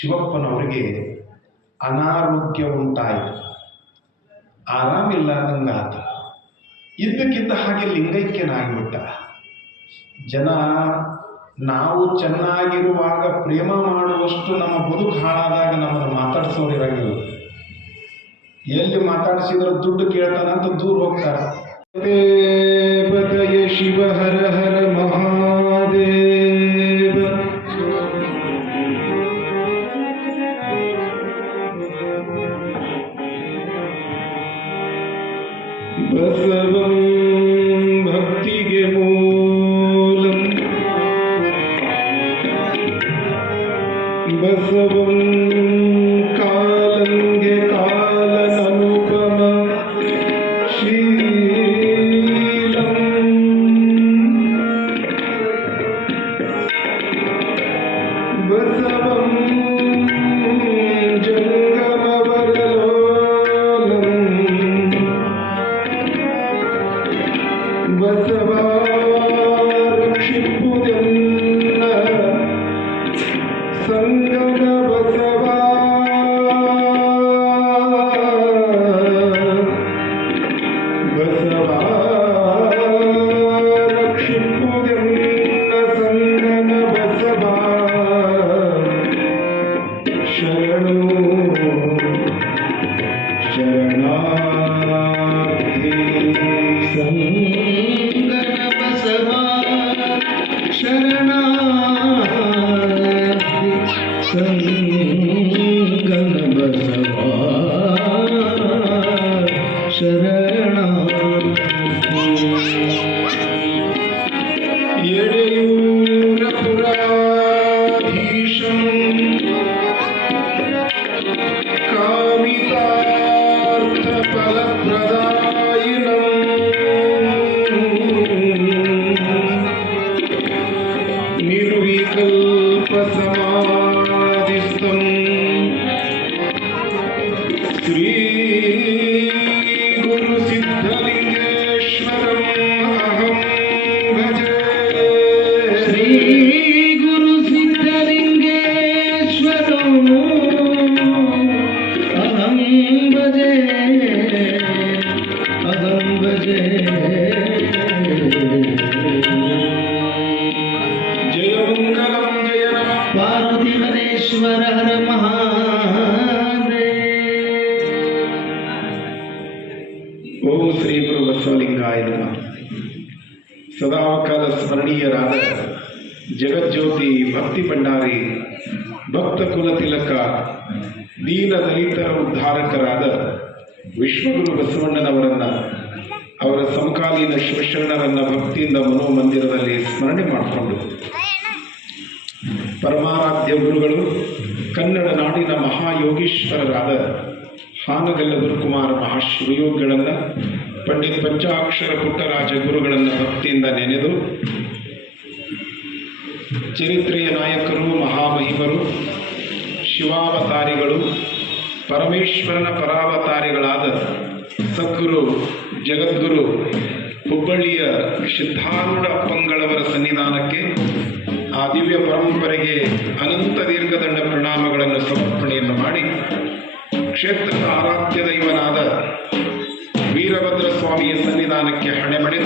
ಶಿವಪ್ಪನವರಿಗೆ ಅನಾರೋಗ್ಯ ಉಂಟಾಯಿತು. ಆರಾಮಿಲ್ಲದಂಗಾತ. ಇದ್ದಕ್ಕಿದ್ದ ಹಾಗೆ ಲಿಂಗೈಕ್ಯನಾಗಿಬಿಟ್ಟ. ಜನ, ನಾವು ಚೆನ್ನಾಗಿರುವಾಗ ಪ್ರೇಮ ಮಾಡುವಷ್ಟು ನಮ್ಮ ಬದುಕು ಹಾಳಾದಾಗ ನಮ್ಮನ್ನು ಮಾತಾಡ್ಸೋರಿರಂಗಿಲ್ಲ ಎಲ್ಲಿ ಮಾತಾಡಿಸಿದ್ರೆ ದುಡ್ಡು ಕೇಳ್ತಾನಂತ ದೂರ ಹೋಗ್ತಾರೆ. ಶಿವ ಹರ ಹರ ಮಹಾದೇವ Krishna ತಿಲಕ, ದೀನ ದಲಿತರ ಉದ್ಧಾರಕರಾದ ವಿಶ್ವಗುರು ಬಸವಣ್ಣನವರನ್ನ, ಅವರ ಸಮಕಾಲೀನ ಶಿವಶರಣರನ್ನ ಭಕ್ತಿಯಿಂದ ಮನೋಮಂದಿರದಲ್ಲಿ ಸ್ಮರಣೆ ಮಾಡಿಕೊಂಡು, ಪರಮಾರಾಧ್ಯ ಗುರುಗಳು, ಕನ್ನಡ ನಾಡಿನ ಮಹಾಯೋಗೀಶ್ವರರಾದ ಹಾನಗಲ್ಲ ಗುರುಕುಮಾರ ಮಹಾಶಿವಯೋಗಿಗಳನ್ನ, ಪಂಡಿತ್ ಪಂಚಾಕ್ಷರ ಪುಟ್ಟರಾಜ ಗುರುಗಳನ್ನ ಭಕ್ತಿಯಿಂದ ನೆನೆದು, ಚರಿತ್ರೆಯ ನಾಯಕರು, ಮಹಾಮಹಿಮರು ಶಿವಾವತಾರಿಗಳು ಪರಮೇಶ್ವರನ ಪರಾವತಾರಿಗಳಾದ ಸದ್ಗುರು, ಜಗದ್ಗುರು, ಹುಬ್ಬಳ್ಳಿಯ ಸಿದ್ಧಾರೂಢ ಅಪ್ಪಂಗಳವರ ಸನ್ನಿಧಾನಕ್ಕೆ ಆ ದಿವ್ಯ ಪರಂಪರೆಗೆ ಅನಂತ ದೀರ್ಘದಂಡ ಪ್ರಣಾಮಗಳನ್ನು ಸಮರ್ಪಣೆಯನ್ನು ಮಾಡಿ ಕ್ಷೇತ್ರ ಆರಾಧ್ಯ ದೈವನಾದ ವೀರಭದ್ರ ಸ್ವಾಮಿಯ ಸನ್ನಿಧಾನಕ್ಕೆ ಆರೂಢ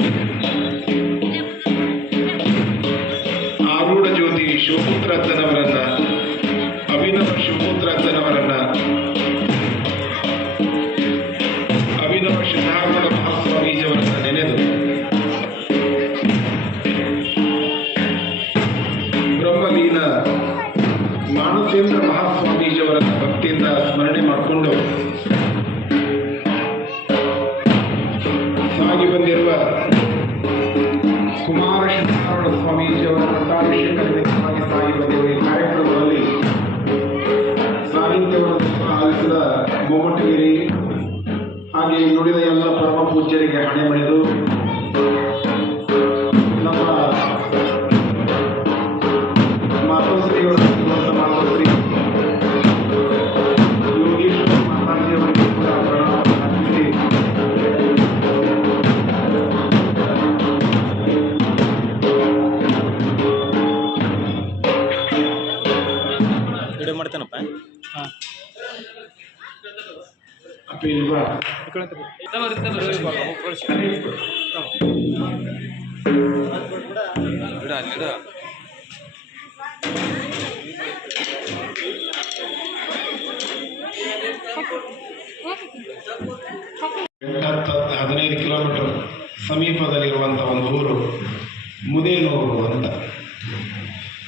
ಮಾಡಿಕೊಂಡು ಸಾಗಿ ಬಂದಿರುವ ಕುಮಾರ ಶಿವನಾರಾಯಣ ಸ್ವಾಮೀಜಿಯವರ ಪಟ್ಟಾಭಿಷೇಕವಾಗಿ ಸಾಗಿ ಬಂದಿರುವ ಈ ಕಾರ್ಯಕ್ರಮದಲ್ಲಿ ಸಾಹಿತ್ಯವನ್ನು ಆಲಿಸಿದ ಮೊಮ್ಮಟಗಿರಿ ಹಾಗೆ ನುಡಿದ ಎಲ್ಲ ಪರಮ ಪೂಜ್ಯರಿಗೆ ಹಣೆ ಮಣಿದು ಹತ್ತು ಹದಿನೈದು ಕಿಲೋಮೀಟರ್ ಸಮೀಪದಲ್ಲಿರುವಂಥ ಒಂದು ಊರು ಮುದೇನೂರು ಅಂತ.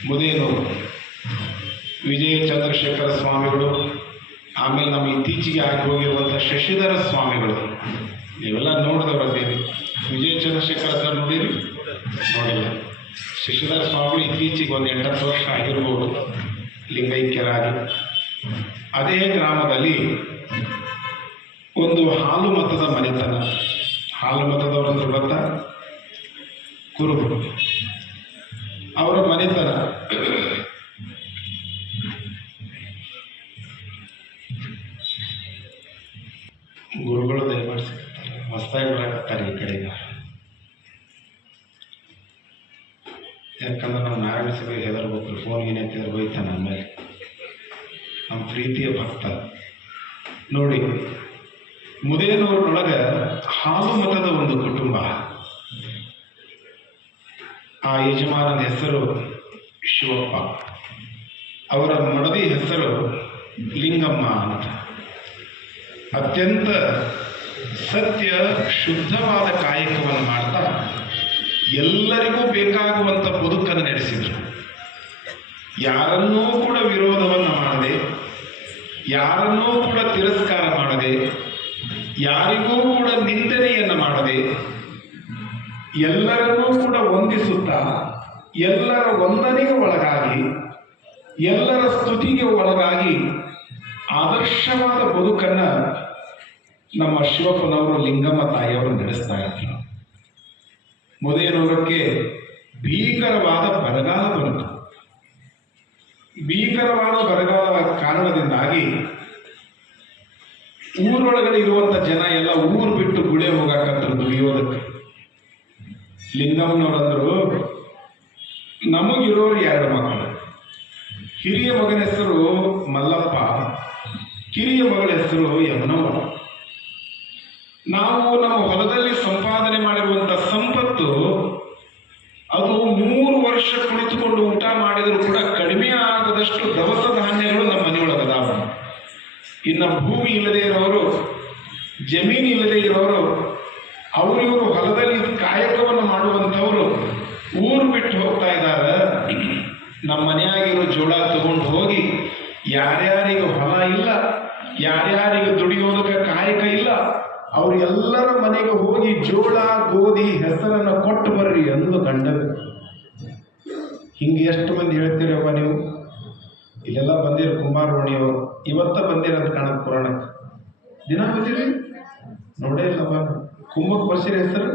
ಮುದೇನೂರು. ವಿಜಯ ಚಂದ್ರಶೇಖರ ಸ್ವಾಮಿಗಳು, ಆಮೇಲೆ ನಮ್ಮ ಇತ್ತೀಚೆಗೆ ಆಗಿ ಹೋಗಿರುವಂಥ ಶಶಿಧರ ಸ್ವಾಮಿಗಳು. ನೀವೆಲ್ಲ ನೋಡಿದವರದ್ದೀರಿ ವಿಜಯ ಚಂದ್ರಶೇಖರ ಸರ್ ನೋಡಿರಿ? ನೋಡಿಲ್ಲ. ಶಶಿಧರ ಸ್ವಾಮಿ ಇತ್ತೀಚೆಗೆ ಒಂದು ಎಂಟತ್ತು ವರ್ಷ ಆಗಿರ್ಬೋದು. ಲಿಂಗೈಕ್ಯರಾಗಿ. ಅದೇ ಗ್ರಾಮದಲ್ಲಿ ಒಂದು ಹಾಲು ಮತದ ಮನೆತನ. ಹಾಲು ಮತದವರಂದ್ರೆ ಗೊತ್ತಾ? ಕುರುಬರು. ಅವರ ಮನೆತನ. ಗುರುಗಳು ದಯಮಾಡಿ ಸಿಗ್ತಾರೆ ಹೊಸ್ದಾಗಿ ಈ ಕಡೆಗೆ ಯಾಕಂದ್ರೆ ನಾವು ನಾರಾಯಣ ಸಭೆಗೆ ಹೆದರ್ಬೇಕು ಫೋನ್ ಗೀನ್ भक्त ಹೋಯ್ತಾನೆ ಆಮೇಲೆ ನಮ್ಮ ಪ್ರೀತಿಯ ಭಕ್ತ. ನೋಡಿ ಮುದೇನವರೊಳಗೆ ಹಾಲು ಮತದ ಒಂದು ಕುಟುಂಬ. ಆ ಯಜಮಾನನ ಹೆಸರು ಶಿವಪ್ಪ. ಅವರ ಮಡದಿ ಹೆಸರು ಲಿಂಗಮ್ಮ ಅಂತ. ಅತ್ಯಂತ ಸತ್ಯ ಶುದ್ಧವಾದ ಕಾಯಕವನ್ನು ಮಾಡ್ತಾ ಎಲ್ಲರಿಗೂ ಬೇಕಾಗುವಂಥ ಬದುಕನ್ನು ನಡೆಸಿದರು. ಯಾರನ್ನೂ ಕೂಡ ವಿರೋಧವನ್ನು ಮಾಡದೆ, ಯಾರನ್ನೂ ಕೂಡ ತಿರಸ್ಕಾರ ಮಾಡದೆ, ಯಾರಿಗೂ ಕೂಡ ನಿಂದನೆಯನ್ನು ಮಾಡದೆ, ಎಲ್ಲರನ್ನೂ ಕೂಡ ವಂದಿಸುತ್ತಾ, ಎಲ್ಲರ ವಂದನೆಗೆ ಒಳಗಾಗಿ, ಎಲ್ಲರ ಸ್ತುತಿಗೆ ಒಳಗಾಗಿ ಆದರ್ಶವಾದ ಬದುಕನ್ನು ನಮ್ಮ ಶಿವಪ್ಪನವರು ಲಿಂಗಮ್ಮ ತಾಯಿಯವರು ನಡೆಸ್ತಾ ಇದ್ರು. ಮುದೇನೂರಕ್ಕೆ ಭೀಕರವಾದ ಬರಗಾಲ ಬಂತು. ಭೀಕರವಾದ ಬರಗಾಲ ಕಾರಣದಿಂದಾಗಿ ಊರೊಳಗಡೆ ಇರುವಂತ ಜನ ಎಲ್ಲ ಊರು ಬಿಟ್ಟು ಗುಳೆ ಹೋಗಾಕತ್ರು ದುಡಿಯೋದಕ್ಕೆ ಲಿಂಗಮ್ಮನವರಂದ್ರು ನಮಗಿರೋರು ಎರಡು ಮಕ್ಕಳು. ಹಿರಿಯ ಮಗನ ಹೆಸರು ಮಲ್ಲಪ್ಪ, ಕಿರಿಯ ಮಗಳ ಹೆಸರು ಯಮನವ್ವ. ನಾವು ನಮ್ಮ ಹೊಲದಲ್ಲಿ ಸಂಪಾದನೆ ಮಾಡಿರುವಂತ ಸಂಪತ್ತು ಅದು ಮೂರು ವರ್ಷ ಕುಳಿತುಕೊಂಡು ಊಟ ಮಾಡಿದರೂ ಕೂಡ ಕಡಿಮೆ ಆಗದಷ್ಟು ದವಸ ಧಾನ್ಯಗಳು ನಮ್ಮ ಮನೆಯೊಳಗದಾವ ಇನ್ನು ಭೂಮಿ ಇಲ್ಲದೆ ಇರೋರು, ಜಮೀನು ಇಲ್ಲದೆ ಇರೋರು ಅವರಿವರು ಹೊಲದಲ್ಲಿ ಕಾಯಕವನ್ನು ಮಾಡುವಂಥವರು ಊರು ಬಿಟ್ಟು ಹೋಗ್ತಾ ಇದ್ದಾರೆ. ನಮ್ಮ ಮನೆಯಾಗಿರೋ ಜೋಳ ತಗೊಂಡು ಹೋಗಿ ಯಾರ್ಯಾರಿಗೂ ಹೊಲ ಇಲ್ಲ, ಯಾರ್ಯಾರಿಗೆ ದುಡಿಯುವ ಅವ್ರು ಎಲ್ಲರ ಮನೆಗೆ ಹೋಗಿ ಜೋಳ, ಗೋಧಿ, ಹೆಸರನ್ನು ಕೊಟ್ಟು ಬರ್ರಿ ಅಂದು ಗಂಡ ಹಿಂಗೆ ಎಷ್ಟು ಮಂದಿ ಹೇಳ್ತೀರವ್ವ ನೀವು? ಇಲ್ಲೆಲ್ಲ ಬಂದಿರ ಕುಮಾರವಾಣಿಯವರು ಇವತ್ತ ಬಂದಿರೋದು ಕಾಣಕ್ ಪುರಾಣಕ್ಕೆ. ದಿನ ಬಂದಿರಿ ನೋಡೇ ಇಲ್ಲವ ಕುಂಭಕ್ಕೆ ಬರ್ಸಿರಿ ಹೆಸರು?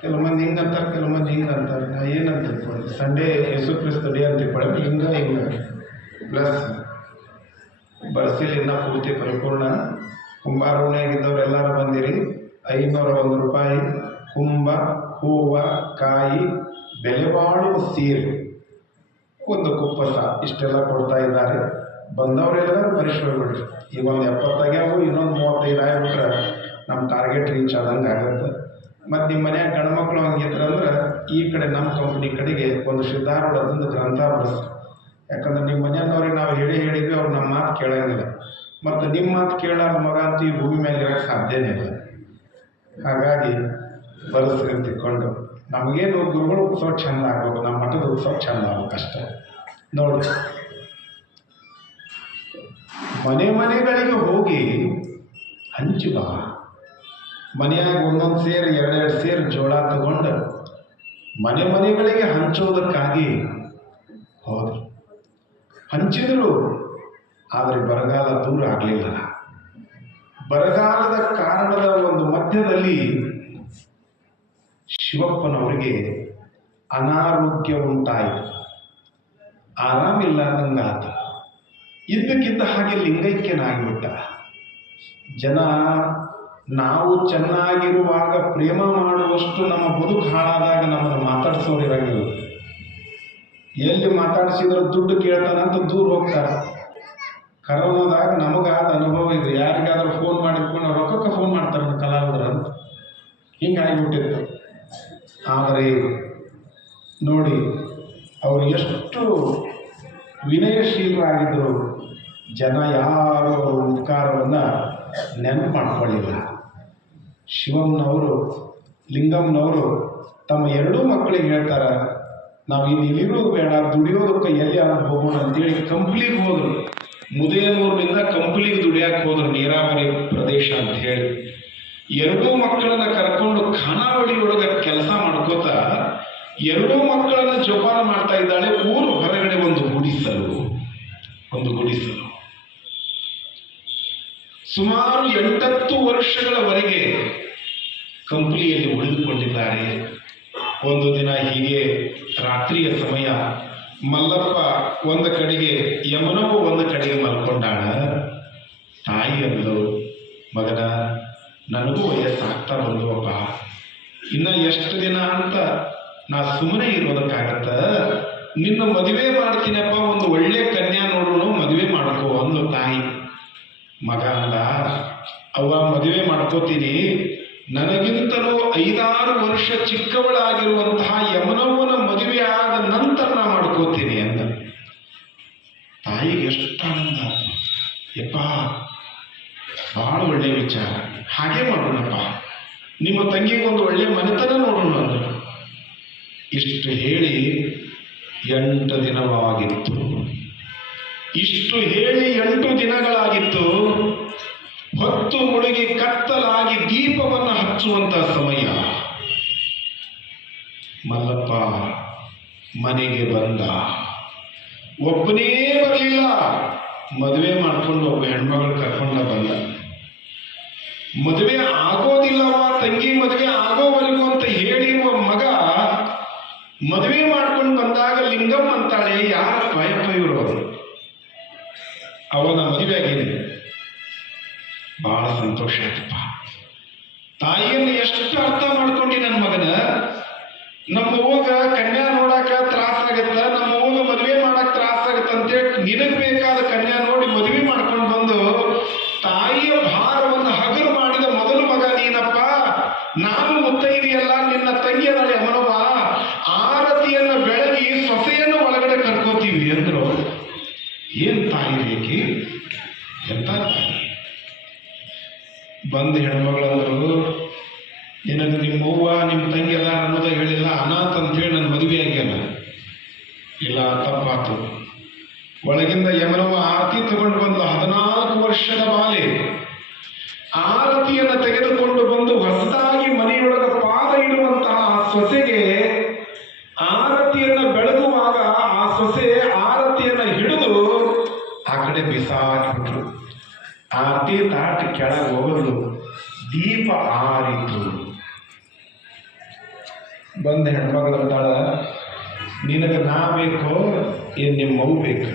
ಕೆಲವು ಮಂದಿ ಹಿಂಗಂತಾರೆ ಕೆಲವು ಮಂದಿ ಹಿಂಗೆ ಅಂತಾರೆ. ನಾ ಏನಂತ ತಿಳ್ಕೊಂಡೆ ಸಂಡೇ ಯೇಸು ಕ್ರಿಸ್ತ ಡೇ ಅಂತ ಬಳಕೆ ಹಿಂಗ ಹಿಂಗ. ಪ್ಲಸ್ ಬರ್ಸಿಲ್ ಪೂರ್ತಿ ಪರಿಪೂರ್ಣ. ಕುಂಬಾರೋಣಿಯಾಗಿದ್ದವ್ರು ಎಲ್ಲರೂ ಬಂದಿರಿ. ಐನೂರ ಒಂದು ರೂಪಾಯಿ, ಕುಂಬ, ಹೂವ, ಕಾಯಿ ಬೆಲೆ ಬಾಳುವ ಸೀರೆ. ಒಂದು ಕುಪ್ಪಸ ಇಷ್ಟೆಲ್ಲ ಕೊಡ್ತಾ ಇದ್ದಾರೆ. ಬಂದವರೆಲ್ಲರೂ ಪರಿಶ್ರಮ ಬಿಡ್ರಿ ಈಗ ಒಂದು ಎಪ್ಪತ್ತಾಗ್ಯಾವು ಇನ್ನೊಂದು ಮೂವತ್ತೈದು ಆಗ್ಬಿಟ್ರೆ ನಮ್ಮ ಟಾರ್ಗೆಟ್ ರೀಚ್ ಆದಂಗೆ ಆಗುತ್ತೆ. ಮತ್ತು ನಿಮ್ಮ ಮನ್ಯಾಗ ಗಂಡ್ಮಕ್ಳು ಹಂಗಿದ್ರೆ ಅಂದ್ರೆ ಈ ಕಡೆ ನಮ್ಮ ಕಂಪ್ನಿ ಕಡೆಗೆ ಒಂದು ಸಿದ್ಧಾರೂಢದಿಂದ ಗ್ರಂಥ ಬಳಸ್ರಿ ಯಾಕಂದ್ರೆ ನಿಮ್ಮ ಮನೆಯವ್ರಿಗೆ ನಾವು ಹೇಳಿ ಹೇಳಿದ್ವಿ, ಅವ್ರು ನಮ್ಮ ಮಾತು ಕೇಳಂಗಿಲ್ಲ. ಮತ್ತು ನಿಮ್ಮ ಮಾತು ಕೇಳಾರ ಮಗ ಅಂತ ಈ ಭೂಮಿ ಮೇಲೆ ಇರೋಕ್ಕೆ ಸಾಧ್ಯನೇ ಇಲ್ಲ. ಹಾಗಾಗಿ ಬರೆಸ್ರಿ ತಿಕ್ಕೊಂಡು ನಮಗೇನು ಗುರುಗಳು ಉತ್ಸವ ಚಂದ ಆಗ್ಬೇಕು, ನಮ್ಮ ಮಠದ ಉತ್ಸವ ಚಂದ ಅಷ್ಟೇ. ನೋಡಿ. ಮನೆ ಮನೆಗಳಿಗೆ ಹೋಗಿ ಹಂಚು ಬಾ. ಮನೆಯಾಗ ಒಂದೊಂದು ಸೇರು, ಎರಡೆರಡು ಸೇರು ಜೋಳ ತಗೊಂಡು ಮನೆ ಮನೆಗಳಿಗೆ ಹಂಚೋದಕ್ಕಾಗಿ ಹೋದ್ರು. ಹಂಚಿದ್ರು. ಆದರೆ ಬರಗಾಲ ದೂರ ಆಗಲಿಲ್ಲ. ಬರಗಾಲದ ಕಾರಣದ ಒಂದು ಮಧ್ಯದಲ್ಲಿ ಶಿವಪ್ಪನವರಿಗೆ ಅನಾರೋಗ್ಯ ಉಂಟಾಯಿತು. ಆರಾಮಿಲ್ಲಾರ್ದಂಗಾತ ಇದ್ದಕ್ಕಿದ್ದ ಹಾಗೆ ಲಿಂಗೈಕ್ಯನಾಗಿಬಿಟ್ಟ ಜನ, ನಾವು ಚೆನ್ನಾಗಿರುವಾಗ ಪ್ರೇಮ ಮಾಡುವಷ್ಟು ನಮ್ಮ ಬದುಕು ಹಾಳಾದಾಗ ನಮ್ಮನ್ನು ಮಾತಾಡಿಸೋರಿರಂಗಿಲ್ಲ ಎಲ್ಲಿ ಮಾತಾಡಿಸಿದ್ರೆ ದುಡ್ಡು ಕೇಳ್ತಾನಂತ ದೂರ ಹೋಗ್ತಾರೆ. ಕರೋನಾದಾಗ ನಮಗಾದ ಅನುಭವ ಇದು. ಯಾರಿಗಾದ್ರೂ ಫೋನ್ ಮಾಡಿದ್ಕೊಂಡು ರೊಕ್ಕಕ್ಕೆ ಫೋನ್ ಮಾಡ್ತಾರೆ ಕಲಾವಿದ್ರ ಅಂತ. ಹಿಂಗಾಗಿಬಿಟ್ಟಿತ್ತು ಆದರೆ ನೋಡಿ, ಅವರು ಎಷ್ಟು ವಿನಯಶೀಲರಾಗಿದ್ದರು ಜನ ಯಾರು ಅವರ ಉಪಕಾರವನ್ನು ನೆನಪು ಮಾಡ್ಕೊಳ್ಳಿಲ್ಲ ಶಿವಮ್ನವರು ಲಿಂಗಮ್ನವರು ತಮ್ಮ ಎರಡೂ ಮಕ್ಕಳಿಗೆ ಹೇಳ್ತಾರೆ, ನಾವು ಇಲ್ಲಿ ಇಲ್ಲಿರೋದು ಬೇಡ, ದುಡಿಯೋದಕ್ಕೆ ಎಲ್ಲಿ ಆದ್ರೂ ಹೋಗೋಣ ಅಂತೇಳಿ ಕಂಪ್ಲೀಟ್ ಹೋದರು. ಮುದೇನೂರಿನಿಂದ ಕಂಪ್ಲಿಗೆ ದುಡಿಯಕ್ಕೆ ಹೋದ್ರು ನೀರಾವರಿ ಪ್ರದೇಶ ಅಂತ ಹೇಳಿ. ಎರಡೂ ಮಕ್ಕಳನ್ನ ಕರ್ಕೊಂಡು ಒಳಗೆ ಕೆಲಸ ಮಾಡ್ಕೋತ ಎರಡೂ ಮಕ್ಕಳನ್ನ ಜೋಪಾನ ಮಾಡ್ತಾ ಇದ್ದಾಳೆ, ಊರು ಹೊರಗಡೆ ಒಂದು ಗುಡಿಸಲು. ಒಂದು ಗುಡಿಸಲು. ಸುಮಾರು ಎಂಟತ್ತು ವರ್ಷಗಳವರೆಗೆ ಕಂಪ್ಲಿಯಲ್ಲಿ ಉಳಿದುಕೊಂಡಿದ್ದಾರೆ. ಒಂದು ದಿನ ಹೀಗೆ ರಾತ್ರಿಯ ಸಮಯ ಮಲ್ಲಪ್ಪ ಒಂದು ಕಡೆಗೆ, ಯಮುನಪ್ಪ ಒಂದು ಕಡೆಗೆ ಮಲ್ಕೊಂಡಾಳ. ತಾಯಿ ಅಂದಳು ಮಗನ, ನನಗೂ ವಯಸ್ಸಾಗ್ತಾ ಬಂದುವಪ್ಪ. ಇನ್ನ ಎಷ್ಟು ದಿನ ಅಂತ ನಾ ಸುಮ್ಮನೆ ಇರೋದಕ್ಕಾಗತ್ತ? ನಿನ್ನ ಮದುವೆ ಮಾಡ್ತೀನಪ್ಪ, ಒಂದು ಒಳ್ಳೆ ಕನ್ಯಾ ನೋಡೋಣ ಮದುವೆ ಮಾಡ್ಕೋ ಅಂದ್ಲು ತಾಯಿ. ಮಗ ಅಂದ, ಅವ್ವ, ಮದುವೆ ಮಾಡ್ಕೋತೀನಿ. ನನಗಿಂತಲೂ ಐದಾರು ವರ್ಷ ಚಿಕ್ಕವಳಾಗಿರುವಂತಹ ಯಮನವನ ಮದುವೆ ಆದ ನಂತರ ನಾ ಮಾಡ್ಕೋತೀನಿ ಅಂತ. ತಾಯಿಗೆ ಎಷ್ಟು ಆನಂದ. ಯಪ್ಪ ಭಾಳ ಒಳ್ಳೆಯ ವಿಚಾರ. ಹಾಗೆ ಮಾಡೋಣಪ್ಪ. ನಿಮ್ಮ ತಂಗಿಗೊಂದು ಒಳ್ಳೆಯ ಮನೆತನ ನೋಡೋಣ ಅಂದರು ಇಷ್ಟು ಹೇಳಿ ಎಂಟು ದಿನವಾಗಿತ್ತು. ಇಷ್ಟು ಹೇಳಿ ಎಂಟು ದಿನಗಳಾಗಿತ್ತು. ಹೊತ್ತು ಮುಳುಗಿ ಕತ್ತಲಾಗಿ ದೀಪವನ್ನು ಹಚ್ಚುವಂತ ಸಮಯ. ಮಲ್ಲಪ್ಪ ಮನೆಗೆ ಬಂದ. ಒಬ್ಬನೇ ಬರಲಿಲ್ಲ. ಮದುವೆ ಮಾಡ್ಕೊಂಡು ಒಬ್ಬ ಹೆಣ್ಮಗಳು ಕರ್ಕೊಂಡ ಬಂದ. ಮದುವೆ ಆಗೋದಿಲ್ಲವ ತಂಗಿ ಮದುವೆ ಆಗೋವರೆಗೂ ಅಂತ ಹೇಳಿರುವ ಮಗ ಮದುವೆ ಮಾಡ್ಕೊಂಡು ಬಂದಾಗ ಲಿಂಗಮ್ಮ ಅಂತಾಳೆ, ಯಾರ ಭಯಪ್ಪ ಇವರು ಅವನ ಮದುವೆ ಆಗಿದೆ. ಬಹಳ ಸಂತೋಷ ಆಯ್ತಪ್ಪ. ತಾಯಿಯನ್ನು ಎಷ್ಟು ಅರ್ಥ ಮಾಡ್ಕೊಂಡಿ ನನ್ನ ಮಗನ? ನಮ್ಮ ಅವ್ವಗ ಬಿಸಾಕಿಬಿಟ್ರು ಆರತಿ ತಾಟ್ ಕೆಳಗೆ ಹೋಗಲು ದೀಪ ಆರಿತು ಬಂದ ಹೆಣ್ಮಗಳು ಅಂತಾಳ ನಿನಗೆ ನಾ ಬೇಕೋ ಏನು ನಿಮ್ಮವು ಬೇಕು?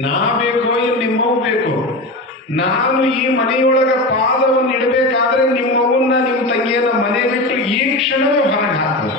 ನಾ ಬೇಕೋ ಏನು ನಿಮ್ಮವು ಬೇಕು? ನಾನು ಈ ಮನೆಯೊಳಗ ಪಾದವನ್ನು ಇಡಬೇಕಾದ್ರೆ ನಿಮ್ಮವನ್ನ ನಿಮ್ಮ ತಂಗಿಯನ್ನ ಮನೆ ಬಿಟ್ಟು ಈ ಕ್ಷಣವೇ ಹೊರಗೆ ಹಾಕು